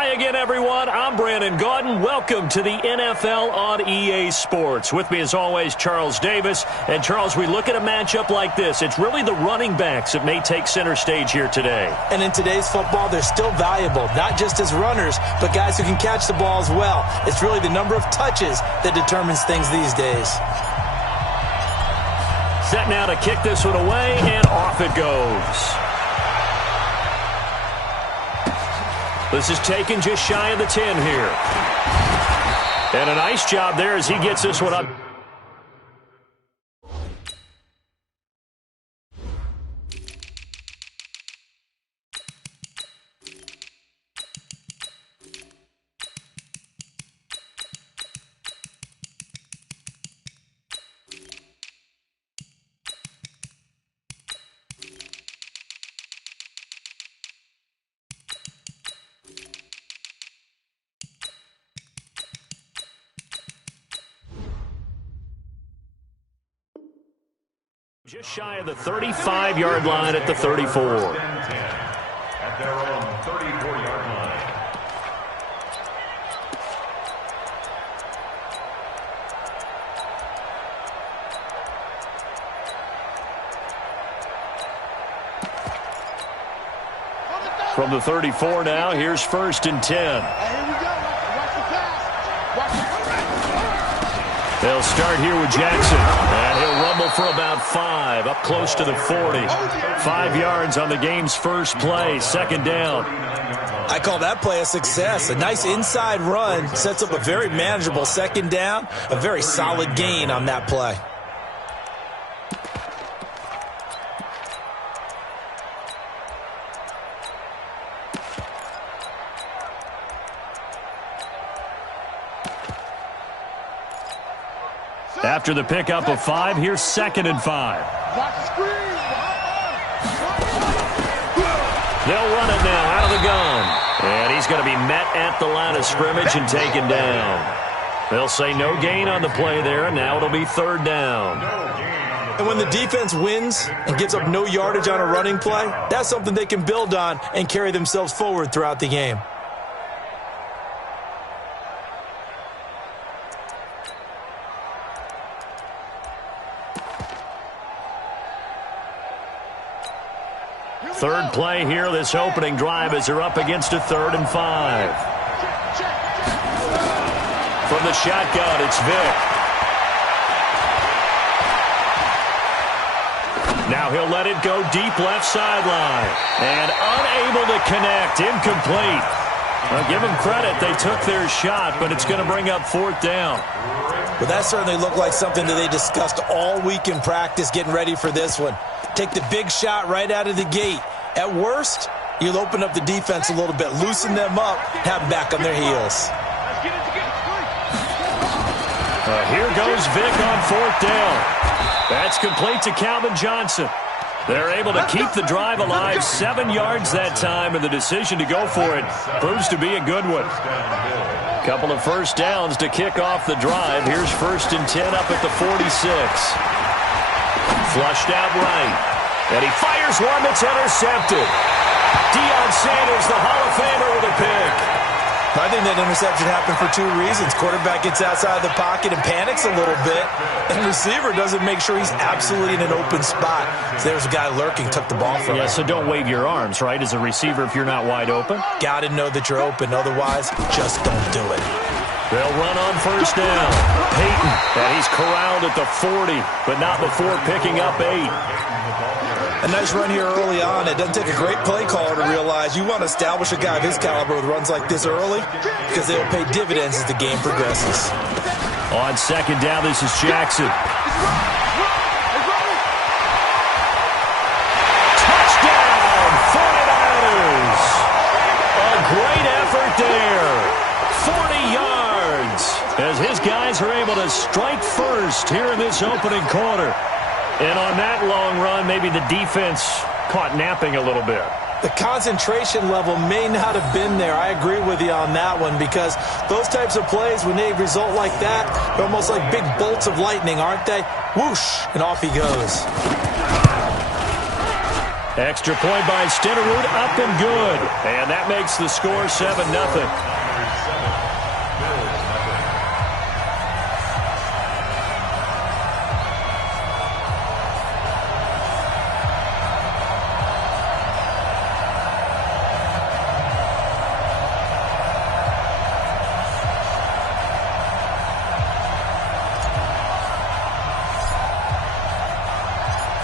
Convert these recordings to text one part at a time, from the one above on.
Hi again, everyone. I'm Brandon Gaudin. Welcome to the NFL on EA Sports. With me, as always, Charles Davis. And, Charles, we look at a matchup like this. It's really the running backs that may take center stage here today. And in today's football, they're still valuable, not just as runners, but guys who can catch the ball as well. It's really the number of touches that determines things these days. Set now to kick this one away, and off it goes. This is taken just shy of the 10 here. And a nice job there as he gets this one up. Just shy of the 35-yard line at the 34. At their own 34-yard line. From the 34 now, here's 1st and 10. They'll start here with Jackson, and he'll rumble for about 5, up close to the 40. 5 yards on the game's first play, 2nd down. I call that play a success. A nice inside run sets up a very manageable 2nd down, a very solid gain on that play. After the pickup of 5, here's 2nd and 5. They'll run it now out of the gun. And he's going to be met at the line of scrimmage and taken down. They'll say no gain on the play there, and now it'll be 3rd down. And when the defense wins and gives up no yardage on a running play, that's something they can build on and carry themselves forward throughout the game. Third play here, this opening drive, as they're up against a 3rd and 5. From the shotgun, it's Vick. Now he'll let it go deep left sideline. And unable to connect, incomplete. Well, give them credit, they took their shot, but it's going to bring up 4th down. Well, that certainly looked like something that they discussed all week in practice getting ready for this one. Take the big shot right out of the gate. At worst, you'll open up the defense a little bit, loosen them up, have them back on their heels. Here goes Vick on 4th down. That's complete to Calvin Johnson. They're able to keep the drive alive, 7 yards that time, and the decision to go for it proves to be a good one. Couple of 1st downs to kick off the drive. Here's 1st and 10 up at the 46. Flushed out right. And he fires one that's intercepted. Deion Sanders, the Hall of Famer, with a pick. I think that interception happened for 2 reasons. Quarterback gets outside the pocket and panics a little bit. And receiver doesn't make sure he's absolutely in an open spot. So there's a guy lurking, took the ball from him. Yeah, so don't wave your arms, right, as a receiver if you're not wide open? Got to know that you're open. Otherwise, just don't do it. They'll run on 1st down. Peyton, and he's corralled at the 40, but not before picking up 8. A nice run here early on. It doesn't take a great play caller to realize you want to establish a guy of his caliber with runs like this early because they'll pay dividends as the game progresses. On 2nd down, this is Jackson. Touchdown, 49ers! A great effort there. 40 yards as his guys are able to strike first here in this opening quarter. And on that long run, maybe the defense caught napping a little bit. The concentration level may not have been there. I agree with you on that one because those types of plays, when they result like that, they're almost like big bolts of lightning, aren't they? Whoosh, and off he goes. Extra point by Stenerud, up and good. And that makes the score 7-0.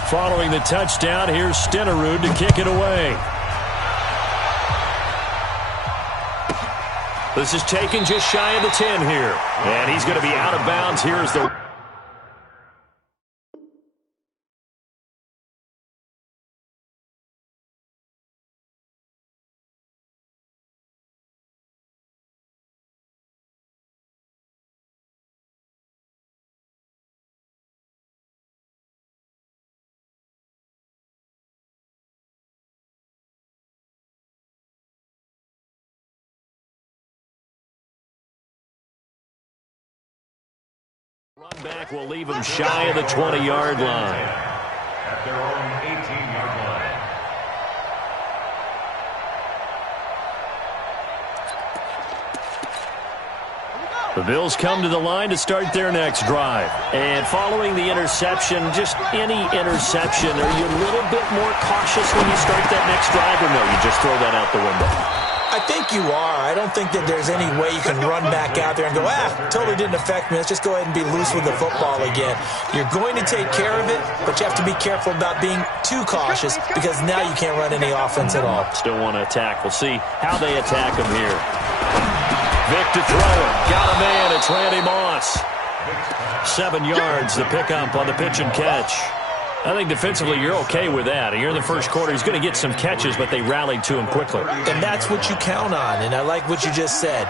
Following the touchdown, here's Stenerud to kick it away. This is taken just shy of the 10 here. And he's going to be out of bounds. Here's the... Run back will leave him shy of the 20-yard line. At their own 18-yard line. The Bills come to the line to start their next drive. And following the interception, just any interception, are you a little bit more cautious when you start that next drive, or no, you just throw that out the window? I think you are. I don't think that there's any way you can run back out there and go, totally didn't affect me. Let's just go ahead and be loose with the football again. You're going to take care of it, but you have to be careful about being too cautious because now you can't run any offense at all. Still want to attack. We'll see how they attack him here. Vic to throw it. Got a man. It's Randy Moss. 7 yards, the pickup on the pitch and catch. I think defensively you're okay with that. Here in the first quarter, he's going to get some catches, but they rallied to him quickly. And that's what you count on, and I like what you just said.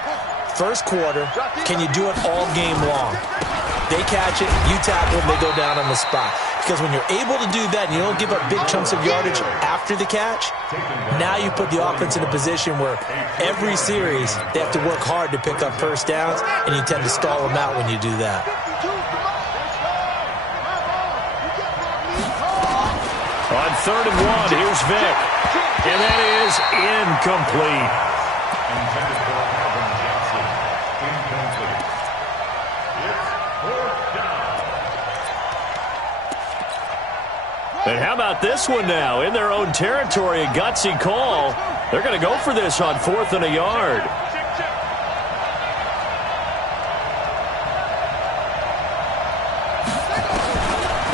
First quarter, can you do it all game long? They catch it, you tackle them, they go down on the spot. Because when you're able to do that and you don't give up big chunks of yardage after the catch, now you put the offense in a position where every series they have to work hard to pick up first downs, and you tend to stall them out when you do that. On 3rd and 1, here's Vic. And that is incomplete. Intended for Calvin Johnson. Incomplete. It's 4th down. And how about this one now? In their own territory, a gutsy call. They're going to go for this on 4th and a yard.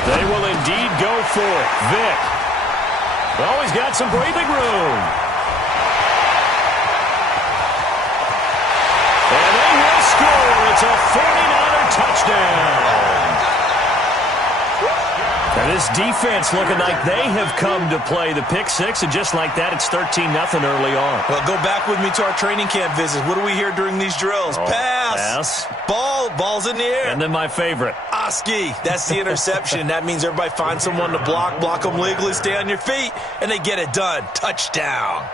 They will indeed go for it. Vic. Oh, he's got some breathing room. And they will score. It's a 49er touchdown. And this defense looking like they have come to play the pick six, and just like that, it's 13-0 early on. Well, go back with me to our training camp visits. What do we hear during these drills? Pass. Ball's in the air. And then my favorite. Oski. That's the interception. That means everybody finds someone to block them legally, stay on your feet, and they get it done. Touchdown.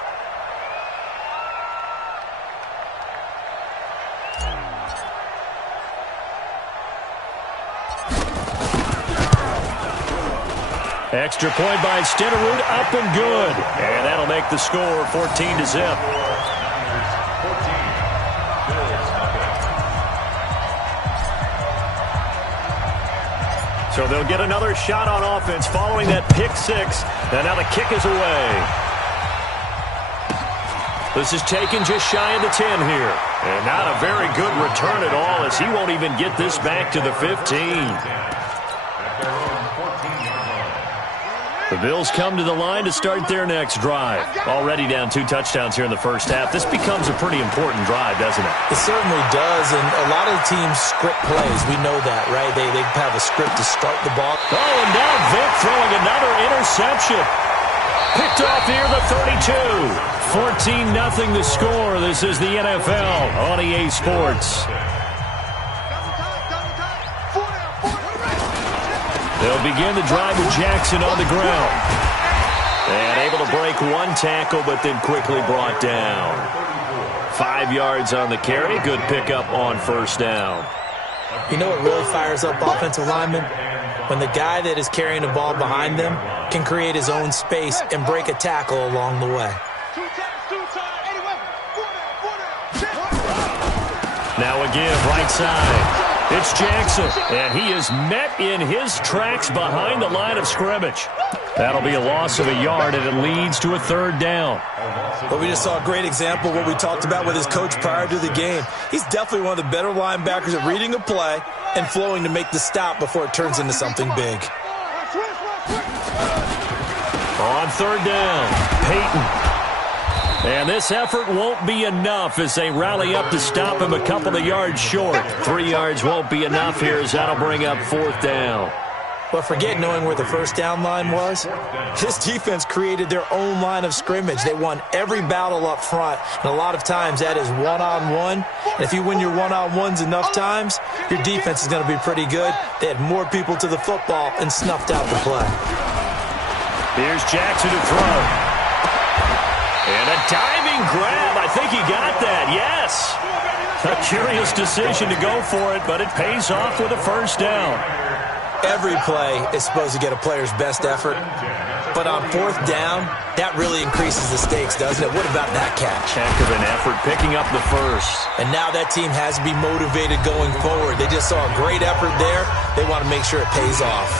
Extra point by Stenerud, up and good. And that'll make the score 14-0. So they'll get another shot on offense following that pick six. And now the kick is away. This is taken just shy of the 10 here. And not a very good return at all, as he won't even get this back to the 15. The Bills come to the line to start their next drive. Already down 2 touchdowns here in the first half. This becomes a pretty important drive, doesn't it? It certainly does, and a lot of teams script plays. We know that, right? They have a script to start the ball. Oh, and now Vic throwing another interception. Picked off here, the 32. 14-0 the score. This is the NFL on EA Sports. They'll begin the drive with Jackson on the ground. And able to break one tackle, but then quickly brought down. 5 yards on the carry. Good pickup on first down. You know what really fires up offensive linemen? When the guy that is carrying the ball behind them can create his own space and break a tackle along the way. Now again, right side. It's Jackson, and he is met in his tracks behind the line of scrimmage. That'll be a loss of a yard, and it leads to a third down. But we just saw a great example of what we talked about with his coach prior to the game. He's definitely one of the better linebackers at reading a play and flowing to make the stop before it turns into something big. On third down, Peyton. And this effort won't be enough as they rally up to stop him a couple of yards short. 3 yards won't be enough here as that'll bring up fourth down. But forget knowing where the first down line was. This defense created their own line of scrimmage. They won every battle up front, and a lot of times that is one-on-one. And if you win your one-on-ones enough times, your defense is going to be pretty good. They had more people to the football and snuffed out the play. Here's Jackson to throw. And a diving grab. I think he got that, yes. A curious decision to go for it, but it pays off with a first down. Every play is supposed to get a player's best effort, but on fourth down, that really increases the stakes, doesn't it? What about that catch? Heck of an effort, picking up the first. And now that team has to be motivated going forward. They just saw a great effort there. They want to make sure it pays off.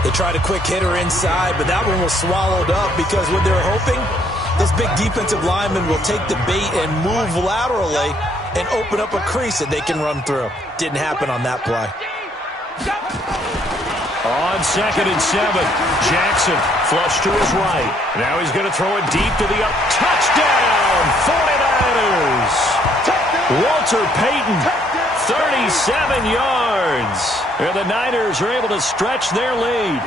They tried a quick hitter inside, but that one was swallowed up because what they were hoping, this big defensive lineman will take the bait and move laterally and open up a crease that they can run through. Didn't happen on that play. On 2nd and 7, Jackson flush to his right. Now he's going to throw it deep to the up. Touchdown, 49ers! Walter Payton, 37 yards. And the Niners are able to stretch their lead.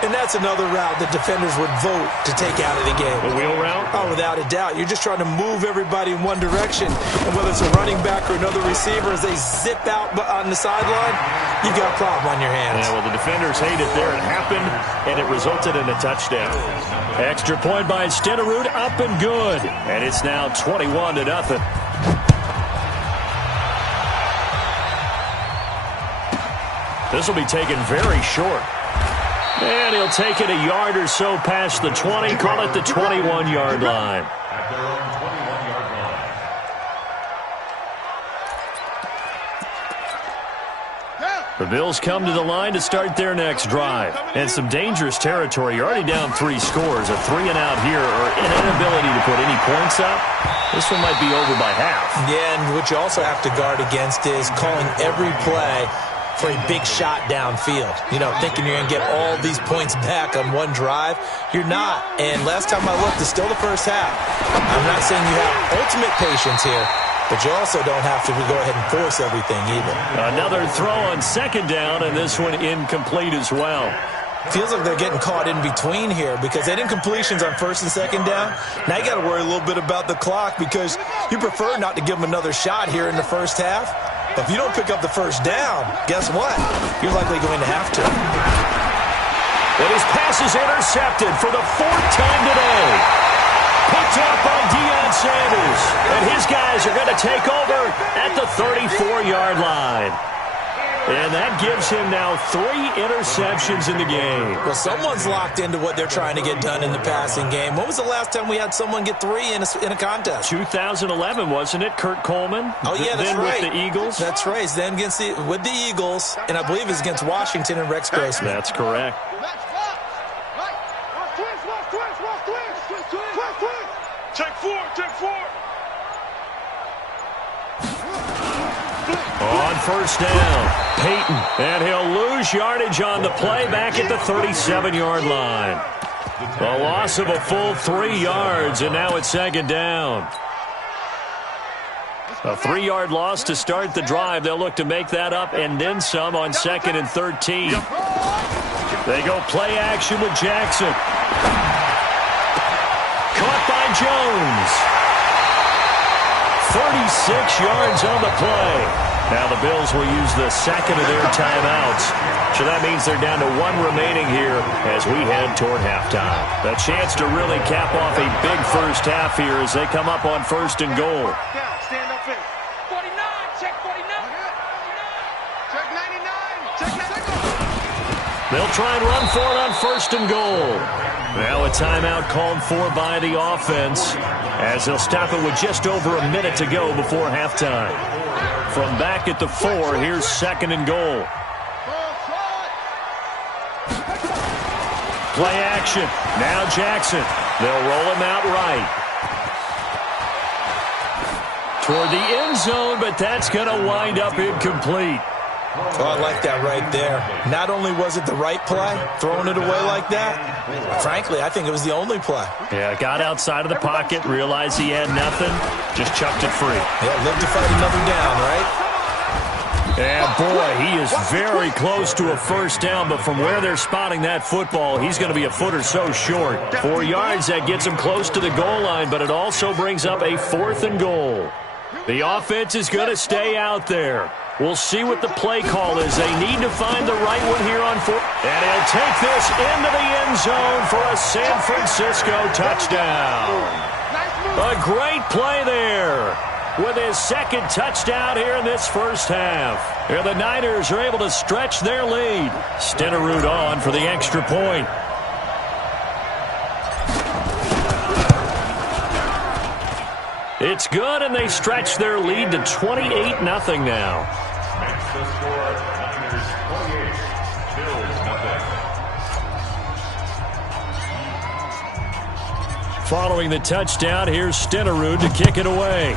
And that's another route that defenders would vote to take out of the game. The wheel route? Oh, without a doubt. You're just trying to move everybody in one direction. And whether it's a running back or another receiver, as they zip out on the sideline, you've got a problem on your hands. Yeah, well, the defenders hate it there. It happened, and it resulted in a touchdown. Extra point by Stenerud, up and good. And it's now 21-0. This will be taken very short. And he'll take it a yard or so past the 20, call it the 21-yard line. At their own 21-yard line. The Bills come to the line to start their next drive. And some dangerous territory. You're already down 3 scores. A 3-and-out here or an inability to put any points up. This one might be over by half. Yeah, and what you also have to guard against is calling every play for a big shot downfield. You know, thinking you're going to get all these points back on one drive. You're not. And last time I looked, it's still the first half. I'm not saying you have ultimate patience here, but you also don't have to go ahead and force everything either. Another throw on 2nd down, and this one incomplete as well. Feels like they're getting caught in between here because they had incompletions on 1st and 2nd down. Now you got to worry a little bit about the clock because you prefer not to give them another shot here in the first half. But if you don't pick up the first down, guess what? You're likely going to have to. And his pass is intercepted for the 4th time today. Picked up by Deion Sanders. And his guys are going to take over at the 34-yard line. And that gives him now 3 interceptions in the game. Well, someone's locked into what they're trying to get done in the passing game. When was the last time we had someone get 3 in a contest? 2011, wasn't it? Kurt Coleman? Oh, yeah, that's then right. With the Eagles? That's right. Then with the Eagles, and I believe it's against Washington and Rex Grossman. That's correct. Take 4, take 4. On 1st down, Peyton, and he'll lose yardage on the play back at the 37-yard line. A loss of a full 3 yards, and now it's 2nd down. A 3-yard loss to start the drive. They'll look to make that up and then some on 2nd and 13. They go play action with Jackson. Caught by Jones. 36 yards on the play. Now the Bills will use the 2nd of their timeouts. So that means they're down to 1 remaining here as we head toward halftime. A chance to really cap off a big first half here as they come up on 1st and goal. Stand up in. 49, check 49. They'll try and run for it on 1st and goal. Now a timeout called for by the offense as they'll stop it with just over a minute to go before halftime. From back at the 4, here's 2nd and goal. Play action. Now Jackson. They'll roll him out right. Toward the end zone, but that's going to wind up incomplete. Oh, I like that right there. Not only was it the right play, throwing it away like that, frankly, I think it was the only play. Yeah, got outside of the pocket, realized he had nothing, just chucked it free. Yeah, live to fight another down, right? And boy, he is very close to a 1st down, but from where they're spotting that football, he's going to be a foot or so short. 4 yards, that gets him close to the goal line, but it also brings up a 4th and goal. The offense is going to stay out there. We'll see what the play call is. They need to find the right one here on 4th. And he'll take this into the end zone for a San Francisco touchdown. A great play there with his 2nd touchdown here in this first half. Here the Niners are able to stretch their lead. Stenerud on for the extra point. It's good, and they stretch their lead to 28-0 now. Makes the score Niners 28, Bills 0. Following the touchdown, here's Stenerud to kick it away.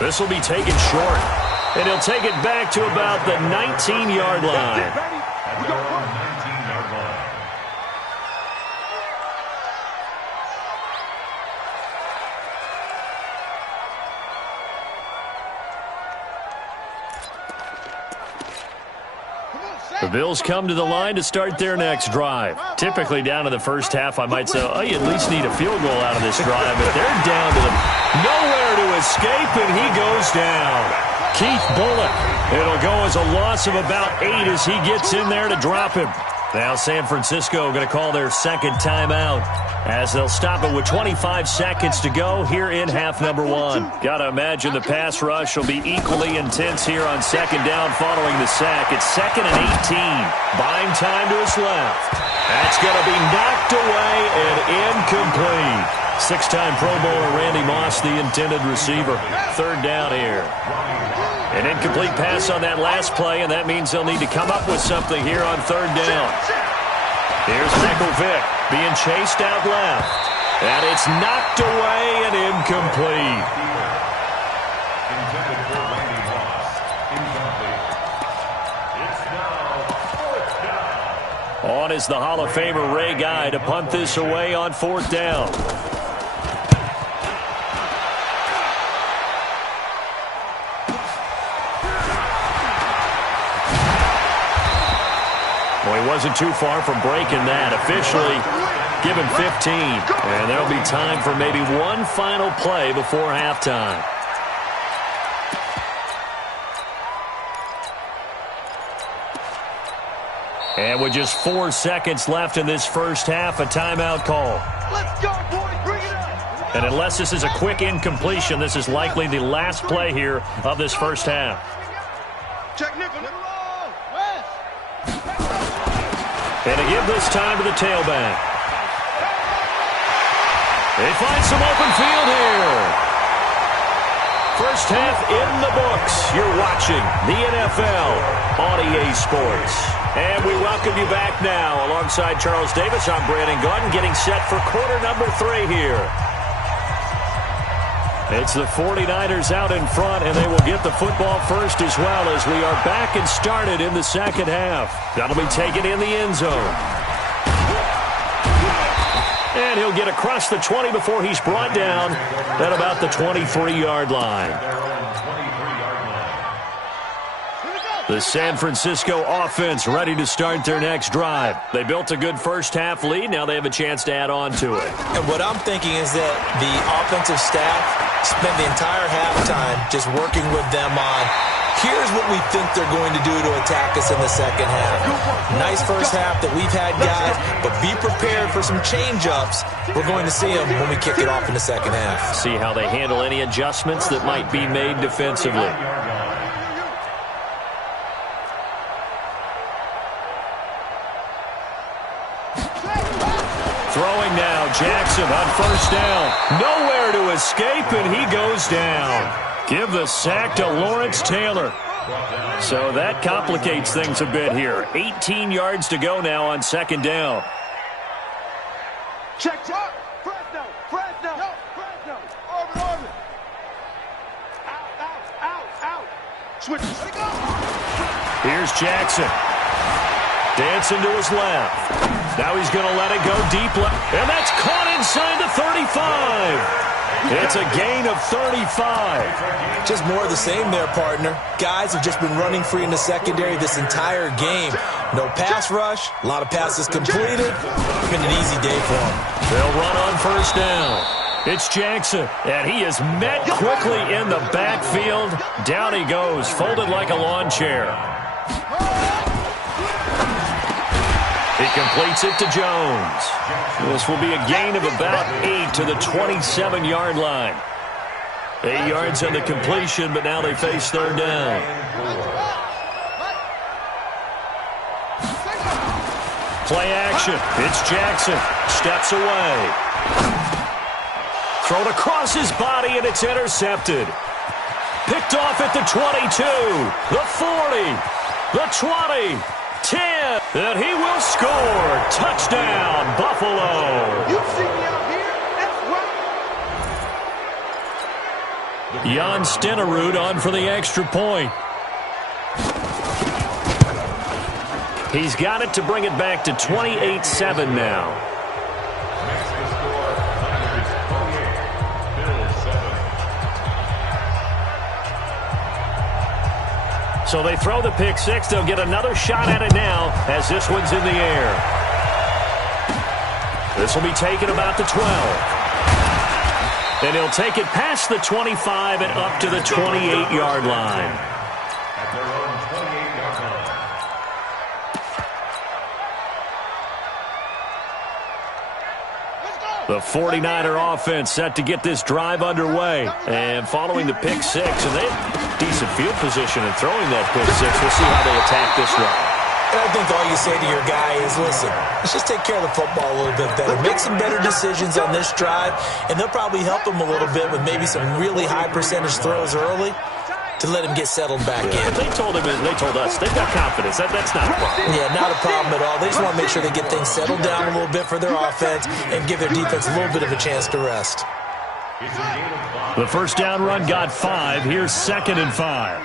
This will be taken short, and he'll take it back to about the 19-yard line. At their own 19-yard line. The Bills come to the line to start their next drive. Typically down to the first half, I might say, oh, you at least need a field goal out of this drive, but they're down to nowhere to escape, and he goes down. Keith Bulluck. It'll go as a loss of about 8 as he gets in there to drop him. Now San Francisco going to call their 2nd timeout as they'll stop it with 25 seconds to go here in half number 1. Got to imagine the pass rush will be equally intense here on 2nd down following the sack. It's 2nd and 18. Buying time to his left. That's going to be knocked away and incomplete. 6-time Pro Bowler Randy Moss, the intended receiver. 3rd down here. An incomplete pass on that last play, and that means they'll need to come up with something here on 3rd down. Here's Michael Vick being chased out left. And it's knocked away and incomplete. Intended for Randy Moss. Incomplete. It's now 4th down. On is the Hall of Famer Ray Guy to punt this away on 4th down. Well, he wasn't too far from breaking that. Officially given 15. And there'll be time for maybe one final play before halftime. And with just 4 seconds left in this first half, a timeout call. Let's go, boys. Bring it up. And unless this is a quick incompletion, this is likely the last play here of this first half. Check nickel. And to give this time to the tailback. They find some open field here. First half in the books. You're watching the NFL on EA Sports. And we welcome you back now. Alongside Charles Davis, I'm Brandon Gaudin, getting set for quarter number 3 here. It's the 49ers out in front, and they will get the football first as well as we are back and started in the second half. That'll be taken in the end zone. And he'll get across the 20 before he's brought down at about the 23-yard line. The San Francisco offense ready to start their next drive. They built a good first half lead. Now they have a chance to add on to it. And what I'm thinking is that the offensive staff spent the entire halftime just working with them on, here's what we think they're going to do to attack us in the second half. Nice first half that we've had, guys, but be prepared for some change-ups. We're going to see them when we kick it off in the second half. See how they handle any adjustments that might be made defensively. Throwing now, Jackson on first down. Nowhere to escape, and he goes down. Give the sack to Lawrence Taylor. So that complicates things a bit here. 18 yards to go now on second down. Check. Fresno. Orbit. Out. Switch. Let it go. Here's Jackson. Dancing to his left. Now he's going to let it go deep left. And that's caught inside the 35. It's a gain of 35. Just more of the same there, partner. Guys have just been running free in the secondary this entire game. No pass rush, a lot of passes completed. It's been an easy day for them. They'll run on first down. It's Jackson, and he is met quickly in the backfield. Down he goes, folded like a lawn chair. He completes it to Jones. This will be a gain of about 8 to the 27-yard line. 8 yards on the completion, but now they face third down. Play action. It's Jackson. Steps away. Thrown across his body, and it's intercepted. Picked off at the 22, the 40, the 20, 10, and he will score. Touchdown, Buffalo. You see me out here? That's right. Jan Stenerud on for the extra point. He's got it to bring it back to 28-7 now. So they throw the pick six. They'll get another shot at it now as this one's in the air. This will be taken about the 12. And he'll take it past the 25 and up to the 28-yard line. At their own 28-yard line. The 49er offense set to get this drive underway. And following the pick six, and they have decent field position in throwing that pick six. We'll see how they attack this drive. And I think all you say to your guy is, listen, let's just take care of the football a little bit better. Make some better decisions on this drive, and they'll probably help him a little bit with maybe some really high percentage throws early to let him get settled back in. But they told him, and they told us, they've got confidence. That's not a problem. Yeah, not a problem at all. They just want to make sure they get things settled down a little bit for their offense and give their defense a little bit of a chance to rest. The first down run got 5. Here's 2nd and 5.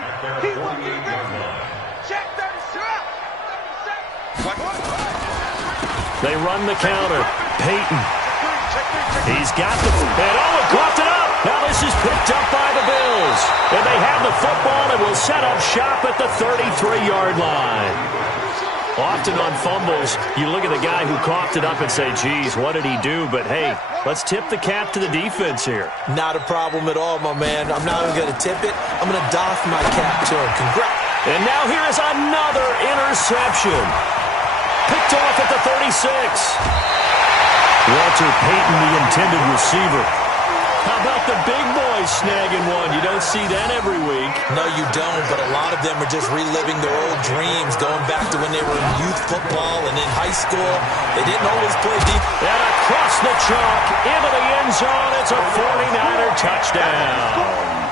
They run the counter. Peyton. He's got the... And he caught it up. Now this is picked up by the Bills. And they have the football and will set up shop at the 33-yard line. Often on fumbles, you look at the guy who coughed it up and say, geez, what did he do? But, hey, let's tip the cap to the defense here. Not a problem at all, my man. I'm not even going to tip it. I'm going to doff my cap to him. Congrats. And now here is another interception. Picked off at the 36. Walter Payton, the intended receiver. How about the big boys snagging one? You don't see that every week. No, you don't, but a lot of them are just reliving their old dreams, going back to when they were in youth football and in high school. They didn't always play deep. And across the chalk, into the end zone, it's a 49er touchdown.